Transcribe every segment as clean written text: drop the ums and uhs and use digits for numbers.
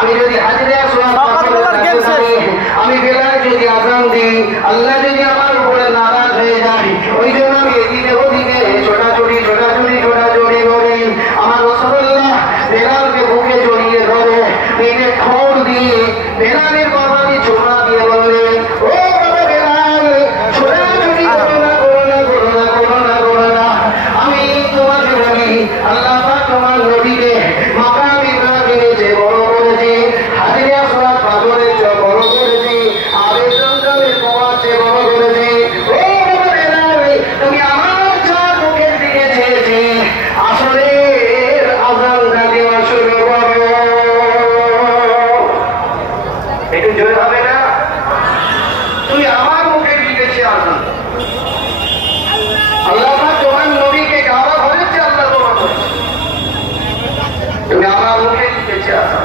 আমি যদি হাজিরা আমি বেলায় যদি আজান দিই, আল্লাহ যদি আমার উপরে নারাজ হয়ে যায়, ওই জন্য আমি এদিকে ওদিকে ছোটাছুটি করি। আমার রাসূলুল্লাহ বেলালকে বুকে জড়িয়ে ধরে পেটে খড় দিয়ে বেলালের বাবাকে চোরা দিয়ে বললেন, ও বাবা বেলাল, ছোটাছুটি করো না। আমি তোমাকে বলি, আল্লাহ পাক তোমার নবীকে মাকাম ইব্রাহিমে যে বড় করেছে, হাজিরা আসওয়াদ পাথরের চেয়ে বড় করেছে, আবে জমজমের কুয়ার চেয়ে বড় করেছে। ও বাবা বেলাল, তুমি আমার চার মুখের দিকে চেয়েছে, আসলে আযানটা দেওয়া শুরু করো। একটু জোরে হবে না? তুমি আমার মুখের দিকে চেয়ে আযান। আল্লাহ পাক তোমার নবীকে গাওয়া হয়েছে, আল্লাহ তোমার তুমি আমার মুখের দিকে চেয়ে আযান।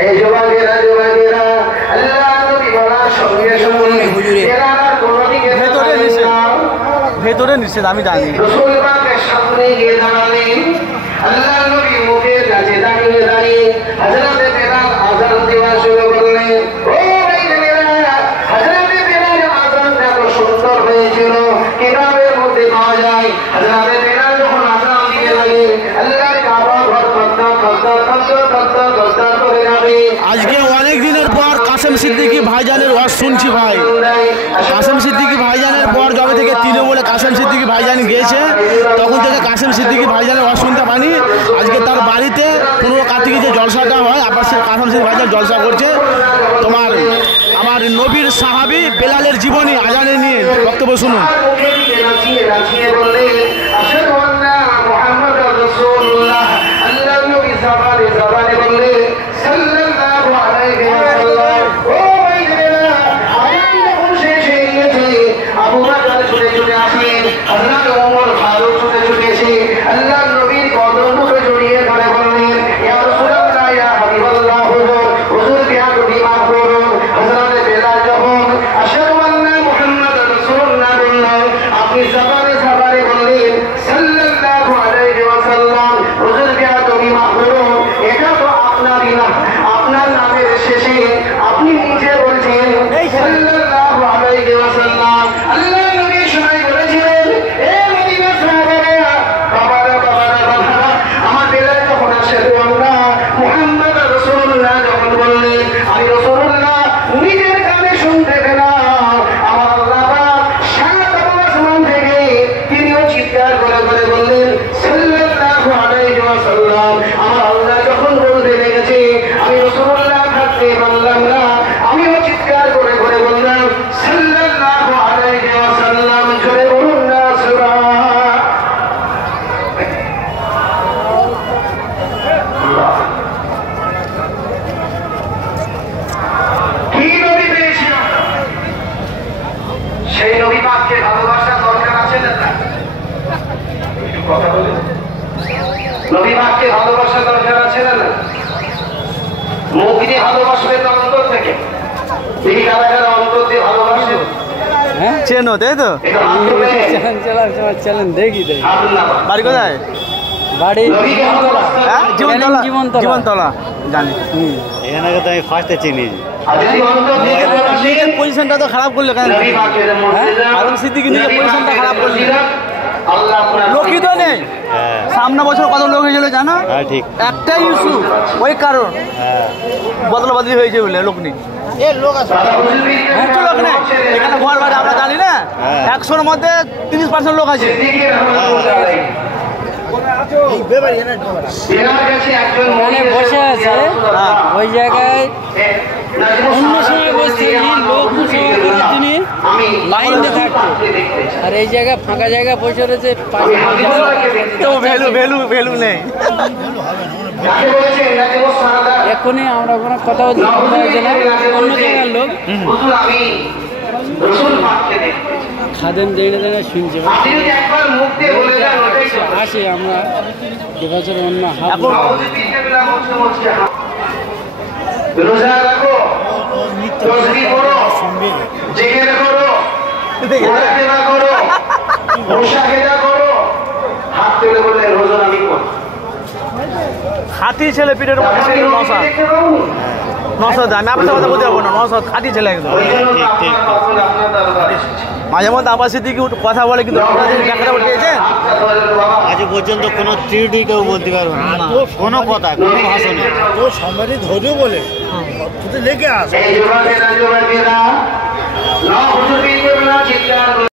এই যুবকেরা আল্লাহ নবী বলার সঙ্গে এরা কোনো দিকে ভেতরে নিষেধ, আমি জানি। রাসূল পাকের সামনে গিয়ে দাঁড়ালেন, আল্লাহ নবী মুখের কাছে দাঁড়িয়ে হযরতে বেলাল আযান দেওয়া শুরু করলেন। ও ভাই বেলাল, হযরতে বেলাল আযানটা এত সুন্দর হয়েছিল, কিতাবের মধ্যে পাওয়া যায় হযরতে বেলাল যখন আযান দিতে লাগে আল্লাহর কাবা ঘর কদ্দর করে যাবে। আজকে অনেক দিনের পর কাসেম সিদ্দিকী ভাইজানের ওয়াজ শুনছি ভাই। কাসেম সিদ্দিকী ভাইজানের পর যবে থেকে তৃণমূলে কাসেম সিদ্দিকী ভাইজান গিয়েছে, তখন থেকে কাসেম সিদ্দিকী ভাইজানের ওয়াজ শুনতে পানি। আজকে তার বাড়িতে 15 কার্তিকে যে জলসাটা হয়, আবার সে কাসেম সিদ্দিকী ভাইজান জলসা করছে। তোমার আমার নবীর সাহাবী বেলালের জীবনী আজানে নিয়ে বক্তব্য শুনুন। জবানে বললে সাল্লাল্লাহু আলাইহি ওয়াসাল্লাম। ও ভাই আযান যখন শেষ হয়ে গেছে, আবু বকর ছুটে আসেন, হযরত ওমর ফারুক ছুটে এসে আল্লাহর নবীর কদম মুখে জড়িয়ে ধরে বললেন, ইয়া রাসূলুল্লাহ, ইয়া হাবিবাল্লাহ, হুজুর বিয়াদবি মাফ করুন। হযরত বেলাল যখন আশহাদু আন্না মুহাম্মাদুর রাসূলুল্লাহ বললেন, আপনি জবানে বললেন সাল্লাল্লাহু আলাইহি ওয়াসাল্লাম, হুজুর বিয়াদবি মাফ করুন। এটা তো আপনারই না, আপনার নামের শেষে আপনি নিজে বলছেন সাল্লাল্লাহু আলাইহি ওয়াসাল্লাম। আল্লাহ নবী শোনাই বলেছিলেন, এ মদিনার সাহাবারা, বাবারা, আমার বেলাল যখন আশহাদু আন্না মুহাম্মাদুর রাসূলুল্লাহ যখন বললেন, আমি রাসূলুল্লাহ নিজের কানে শুনতে পেলাম, আমার আল্লাহ পাক সাত আসমান থেকে তিনিও চিৎকার করে বললেন সাল্লাল্লাহু আলাইহি ওয়াসাল্লাম। আমার আল্লাহ যখন বলতে লেগেছে, আমি রাসূলুল্লাহ থাকতে পারলাম না, আমিও চিৎকার করে বললাম সাল্লাল্লাহু আলাইহি ওয়াসাল্লাম। জোরে বলুন না সুবহানাল্লাহ। কি নবী পেয়েছি আমরা? সেই নবী পাককে ভালোবাসার দরকার আছে না? একটু কথা বলুন। নবী পাককে ভালোবাসার দরকার আছে না? মুখ দিয়ে ভালোবাসবে না, অন্তর থেকে। তিনি কারা অন্তর দিয়ে ভালোবাসেন? হ্যাঁ, চেনো তাই তো? চ্যালেঞ্জ দেখি। বাড়ি কোথায়? বাড়ি জীবনতলা। জানি, এখানে তো আমি ফার্স্টে চিনি। পজিশনটা তো খারাপ করলে কেন? কারণ সিদ্দিকী নিজের পজিশনটা খারাপ করলে। লোকই তো নেই। সামনে বছর কত লোক হয়েছিল জানো? ঠিক, একটাই ইস্যু, ওই কারণ বদলা বদলি হয়েছে বলে লোক নেই। লোক নেই এখানে ঘর বাড়ি, আমরা জানি না। 100-র মধ্যে 30% লোক আছে। বসে আছে ওই জায়গায়, অন্য সময় বসে লোক তিনি লাইনে থাকতো, আর এই জায়গায় ফাঁকা জায়গা বসে রয়েছে। ভ্যালু নেই। এখনই আমরা কোনো কথা বলছি না, অন্য জায়গার লোক খাদেন জেনে শুনছি। আসি আমরা এবছর অন্য হাত তুলে বললেন খাঁটি ছেলে পিঠের মধ্যে সে কিন্তু নসাদ। নসাদ আমি আপনার কথা বলতে পারবো না, নসাদ খাঁটি ছেলে একদম। মাঝে মধ্যে আবার সিদ্দিকি কথা বলে, কিন্তু দেখাটা পেয়েছেন আজ পর্যন্ত কোনো ত্রুটি কেউ বলতে পারবে না, কোনো কথা, কোনো ভাষণে তো সম্মানিত ধৈর্য বলে লেগে আসে।